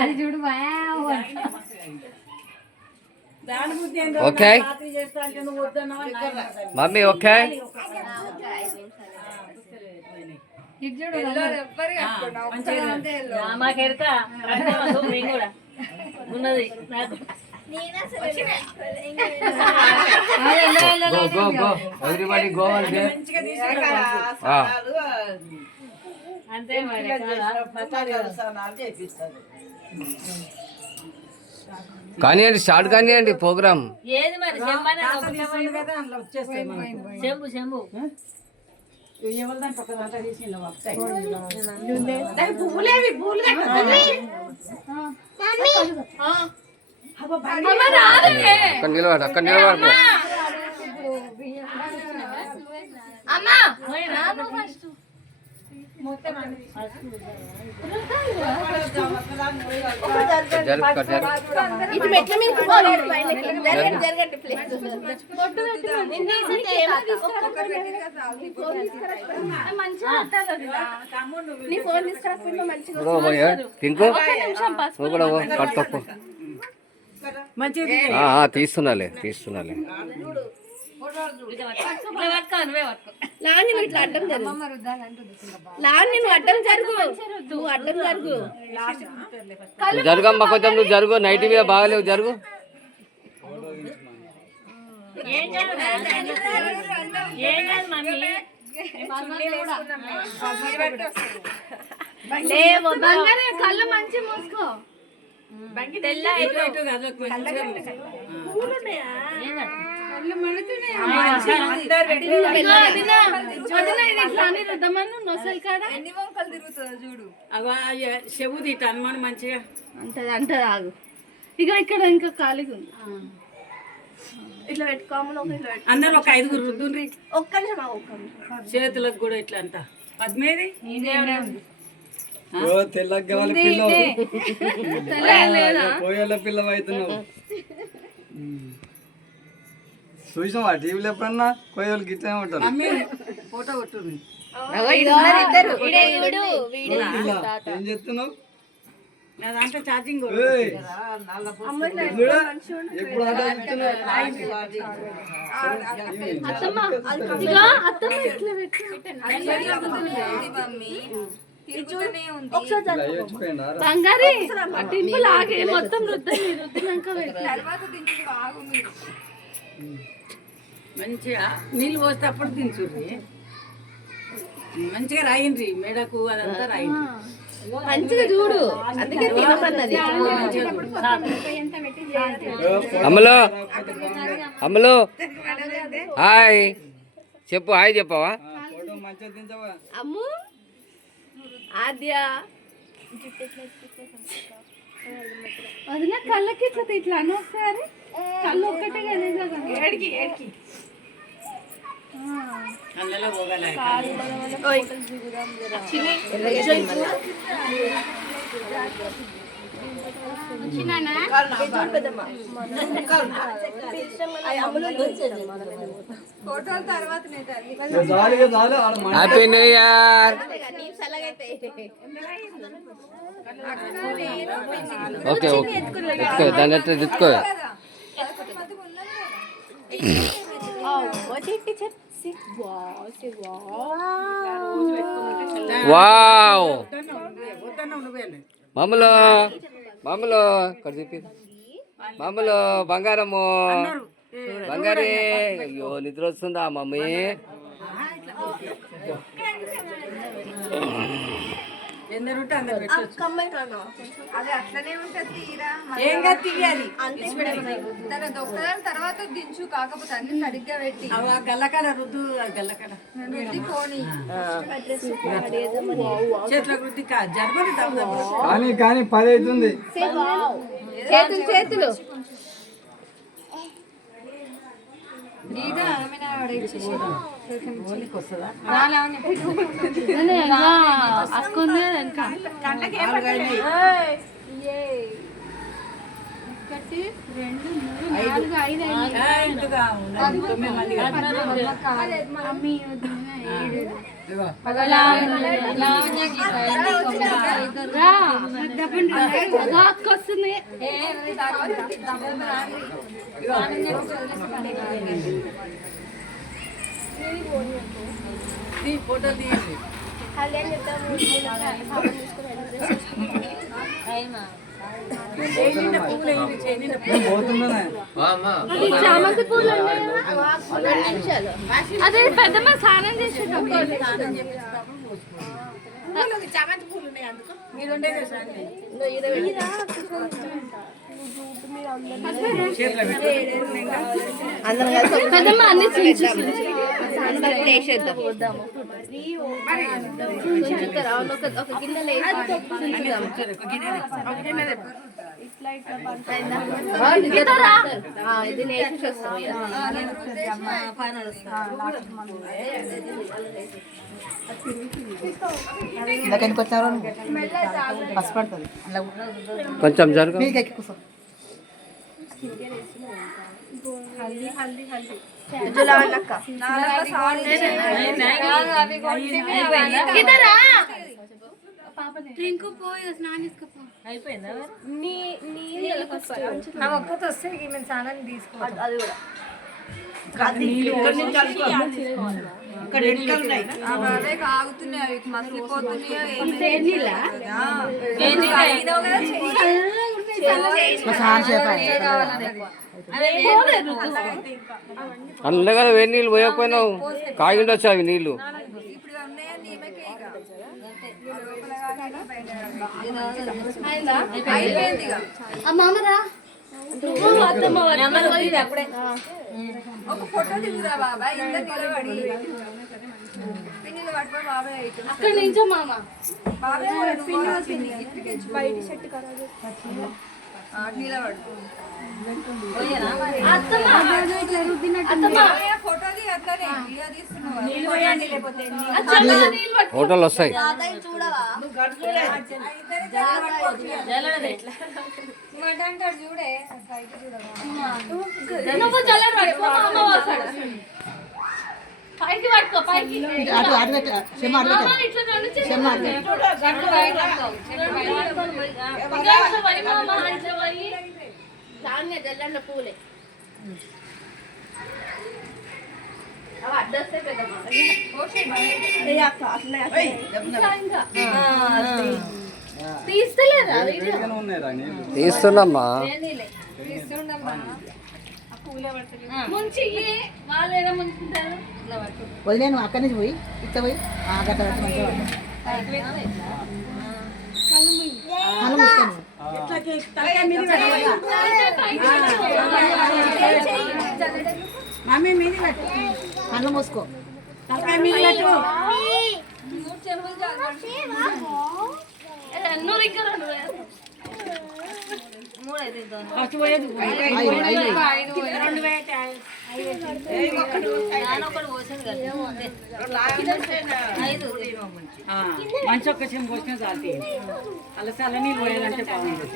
అది చూడు okay mummy okay ఉన్నది ఎవ్రీబడి గో అంతే మరి కానివ్వండి స్టార్ట్ కానివ్వండి ప్రోగ్రామ్ ఏది మరి శంభు శంభు అక్కడ నిలబడు అక్కడ నిలబడు తీస్తున్నాలే తీస్తున్నాలే జరుగమ్మా కొంచెం నువ్వు జరుగు నైట్ మీద బాగాలేవు జరుగు కళ్ళు మంచి మూసుకో చెవు తీట అనుమానం మంచిగా అంటే ఆగు ఇక ఇక్కడ ఇంకా ఖాళీగా ఉంది ఇట్లా పెట్టుకోమని అందరు ఒక 5 రుద్దుండ్రి ఒక్క నిమిషం చేతులకు కూడా ఇట్లా అంతా పద్మేది పిల్లవైతున్నావు చూసావా టీవీలో ఎప్పుడన్నా కోయలు గిట్లా ఉంటారు ఫోటో కొట్టు ఏం చెప్తున్నావు నా దాంట్లో ఛార్జింగ్ ఎప్పుడు బంగారీ లాగే మొత్తం రుద్దినాక మంచిగా నీళ్ళు పోసేటప్పుడు దించుర్రి మంచిగా రాయిండ్రి మెడకు అదంతా రాయిండ్రి మంచిగా చూడు అందుకే తినమన్నది అమ్మలో అమ్మలో హాయ్ చెప్పు హాయ్ చెప్పవా అమ్ము ఆద్య వదిన కళ్ళకి ఇట్లా ఇట్లా అని ఒకసారి కళ్ళు ఒక్కటే ఏడికి ఏడికి కళ్ళలో పోగలే happy new year okay okay దాన్ని ఎట్లా తెచ్చుకో వావ్ మమ్మలో మమ్మలో ఇక్కడ చెప్పి మమ్మలో బంగారము బంగారే అయ్యో నిద్ర వస్తుందా మమ్మీ తర్వాత దించు కాకపోతే అన్ని సరిగ్గా పెట్టి గల్లకడ రుద్దు గల్లకడ చేతులకు రుద్ది జరగని కానీ 10 అవుతుంది చేతులు చేతులు అక్కుంది ఒకటి 2 3 4 5 6 అక్క వస్తుంది. ఫోటో తీయండి. పోతుందనే చామంతి పూలు అదే పెద్దమ్మ స్నానం చేసేటప్పుడు పెద్దమ్మ అన్ని ఒక గిన్నెలో ఇది నేర్చి వస్తాం. కొంచెం జరుగు. అందులో కదా వేడి నీళ్ళు పోయకపోయినావు, కాగిండొచ్చు అవి నీళ్ళు. మామరా అక్కడ నుంచో మామ హోటల్ వస్తాయి. పైకి పట్టుకో, పైకి పూలే తీస్తలేరా? తీస్తున్నమ్మా. ముంచి వాళ్ళు ముంచుకుంటారు. వదిలేను అక్కడి నుంచి పోయి ఇట్ట పోయి గట్ట మంచిగా మమ్మీ మీది పెట్టు, కళ్ళు మూసుకో. మంచి ఒక్క చెంబు పోసిన చాలు. అలా చల్ల నీళ్ళు పోయాలంటే బాగుంది.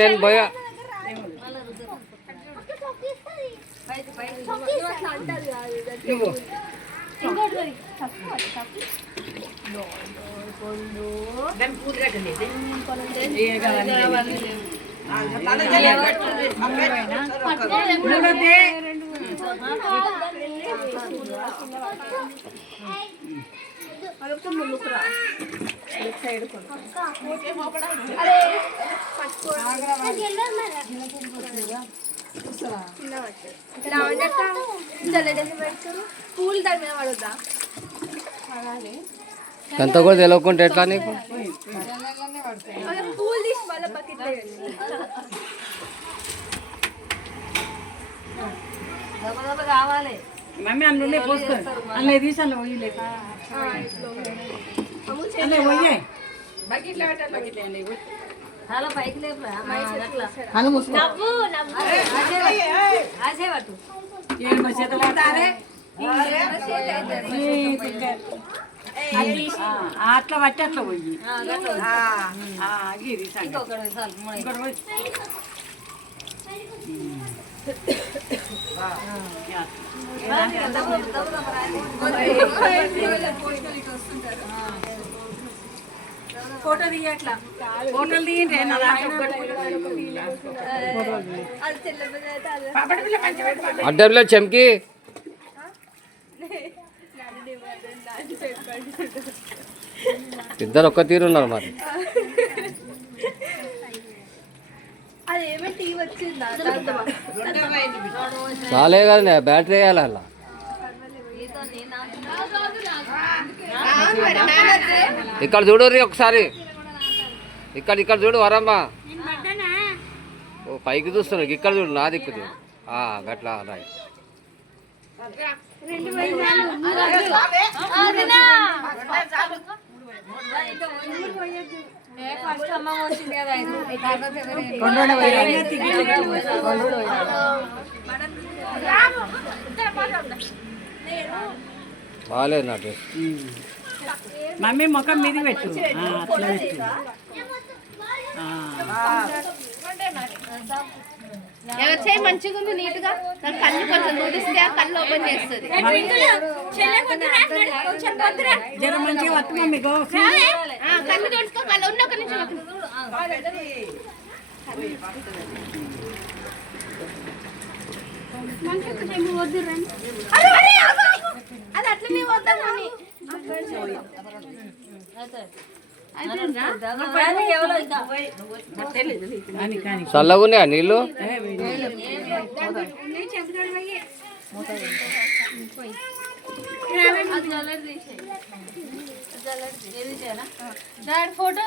నేను పోయా. పూలు దాని మీద పడుద్దా? ఎంత కూడా తెలియకుంటే ఎట్లా నీకు? పూలు తీసి మళ్ళీ బకెట్ కావాలి. మమ్మీ అందులో పోసుకోండి, అందులో తీసి అందులో పోయలేదు. అందులో పోయే చాలా పైకి లేపురా. కళ్ళు మూసుకో. అట్లా పట్టి అట్లా పోయి ఫోటో దిగట్లా ఫోటోలు దిగింటే అడ్డంలో చెంకి ఇద్దరు ఒక్క తీరు ఉన్నారు మరి. చాలే కదా బ్యాటరీ వేయాలి అలా. ఇక్కడ చూడు ఒకసారి, ఇక్కడ చూడు వరమ్మ. ఓ పైకి చూస్తున్నాడు, ఇక్కడ చూడు నా దిక్కు చూడు. గట్లా రాయి. బాగాలేదు నా డ్రెస్. మమ్మీ ముఖం మీద పెట్టు, అట్లా పెట్టు. ఎవరి చేయి మంచిగా ఉంది, నీట్ గా. కళ్ళు కొంచెం నూడిస్తే ఆ కళ్ళు ఓపెన్ చేస్తుంది. జర మంచిగా వత్తు మమ్మీ గో. కళ్ళు తుడుచుకో, కళ్ళు ఉన్న ఒక నిమిషం. అది అట్లనే వద్దామని చల్లగున్నాయా నీళ్ళు? ఫోటో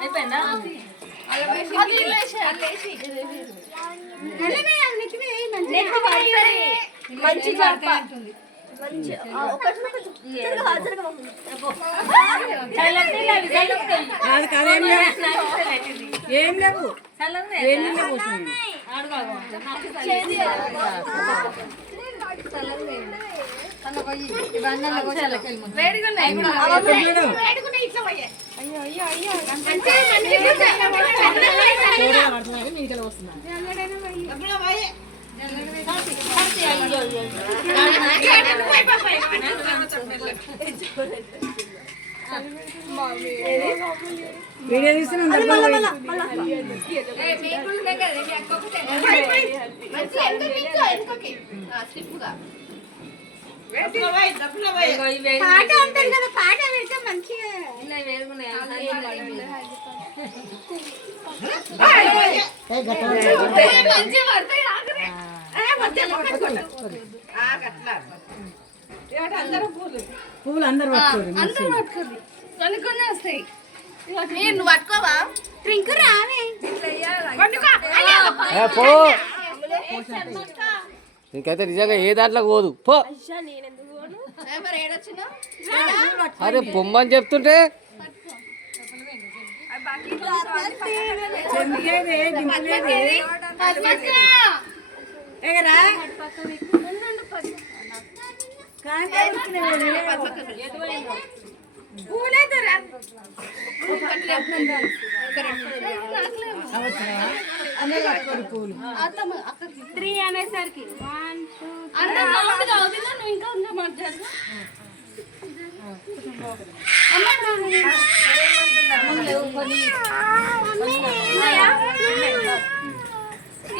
అయిపోయిందా? మంచి ఏం లేవు వీడియో తీస్తున్నాం. పూలు అందరు పట్టుకోరు, కొన్ని వస్తాయి. నువ్వు పట్టుకోవా? డ్రింక్ రావే. ఇంకైతే నిజంగా ఏ దాంట్లో పోదు పో. అరే పొమ్మని చెప్తుంటే త్రీ అనేసరికి నువ్వు ఇంకా ఉందా మాట్లాడు.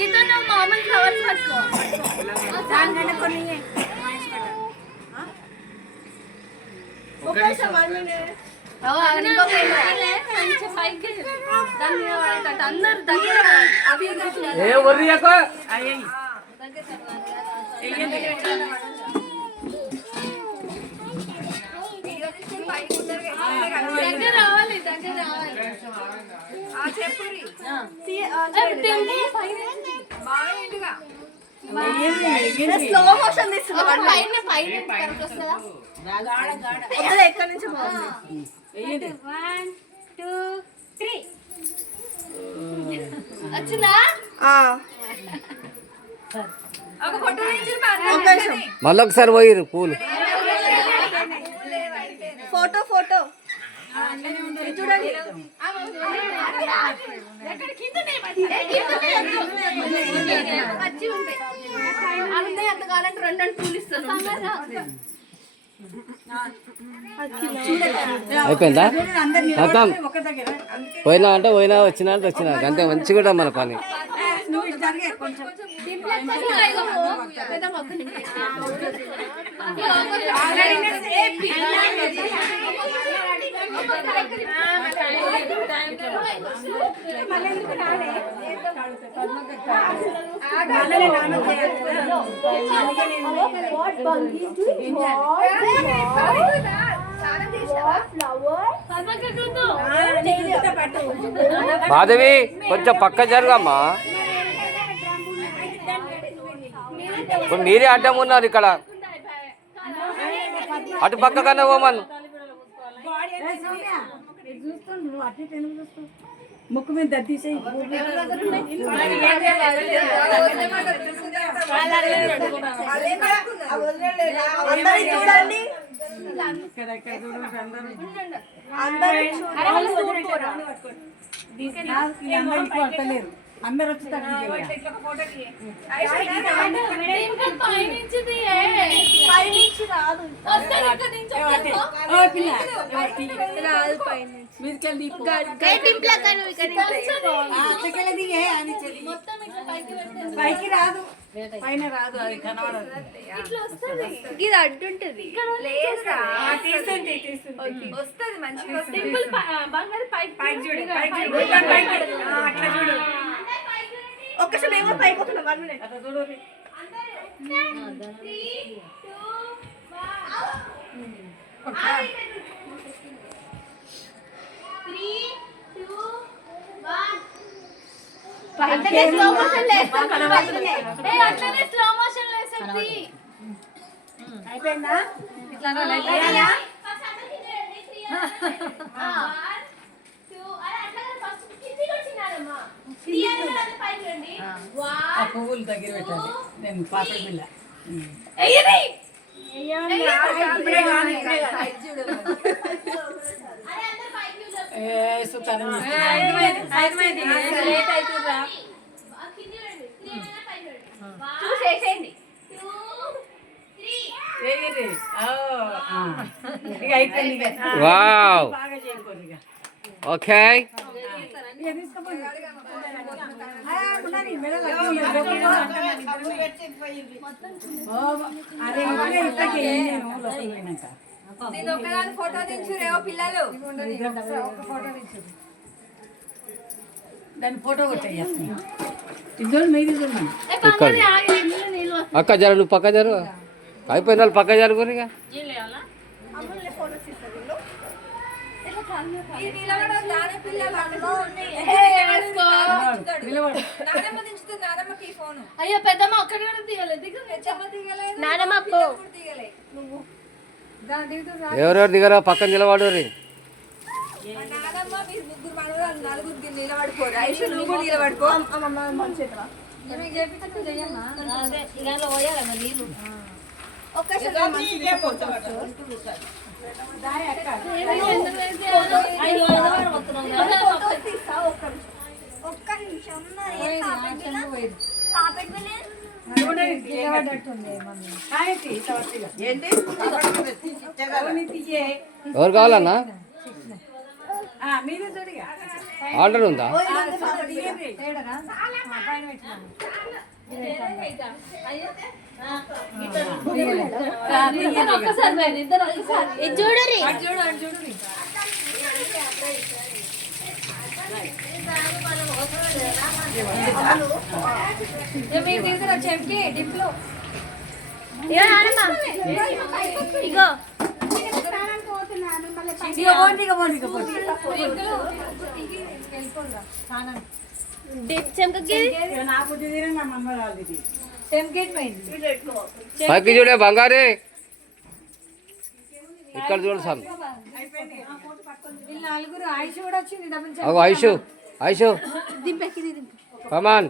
ఇదో నువ్వు మామూలు ఫ్లవర్స్ పట్టుకో. అందరు దగ్గర రావాలి, దగ్గర రావాలి. స్లో మోషన్ తీసుకున్నా ఎక్కడి నుంచి 1 2 3 వచ్చిందా? మళ్ళొకసారి పోయిరు పూలు. ఫోటో ఫోటో చూడండి. ఎంత కావాలంటే 2 పూలు ఇస్తాను. అయిపోయిందా మొత్తం? పోయినా అంటే పోయినా, వచ్చినా అంటే వచ్చినా, అంతే. మంచిగా కూడా మన పని. మాధవి కొంచెం పక్క జరుగమ్మా. ఇప్పుడు మీరే అడ్డం ఉన్నారు ఇక్కడ. అటు పక్క కన్నా పోమను. ముక్కు మీద దద్దీసేయి. అందరు వచ్చి పైకి రాదు, పైన రాదు, అది కనబడదు. ఇది అడ్డుంటది వస్తుంది మంచిగా. ఒక్కసారి ఏమో పైకి అట్లా చూడు. స్లో మోషన్ లేస్తుంది. అయిపోయిందా? ఇట్లా ఆ పువ్వులు దగ్గర పెట్టాలి. నేను పాపడి పిల్ల చూసేసేయండి. ఇక అయిపోయింది. Wow, okay. ఫోటో దించురేవో పిల్లలు. దాన్ని ఫోటో కొట్టేయాలి. ఇద్దరు మీరు ఇక్కడ అక్క జర, నువ్వు పక్క జరు. అయిపోయిన వాళ్ళు పక్క జరుగురు. ఇక అయ్యో పెద్దమ్మ అక్కడ కూడా తీయలేదు. నానమ్మకు ఎవరెవరు దిగరా, పక్కన నిలబడు. ఎవరు కావాలన్నా? ఆర్డర్ ఉందా? చూడరి ఇగో పైకి చూడే బంగారే. ఇక్కడ చూడు సార్. ఐషు, ఐషు కమాన్.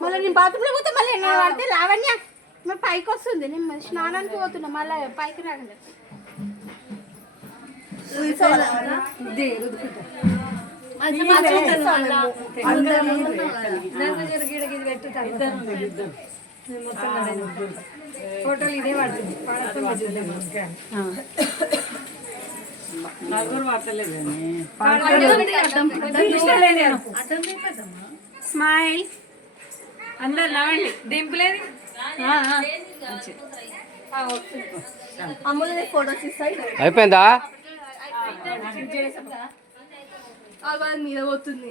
మళ్ళీ నేను బాత్రూంలో పోతే మళ్ళీ పడితే లావణ్య మరి పైకి వస్తుంది. నేను స్నానానికి పోతున్నా, మళ్ళీ పైకి రాగలేదు. ఫోటోలు ఇదే పడుతుంది నలుగురు పడతలేదు స్మైల్ అందరు నవ్వండి దింపులేదు అమ్ములు ఫోటోస్ ఇస్తాయి అయిపోయిందా మీద పోతుంది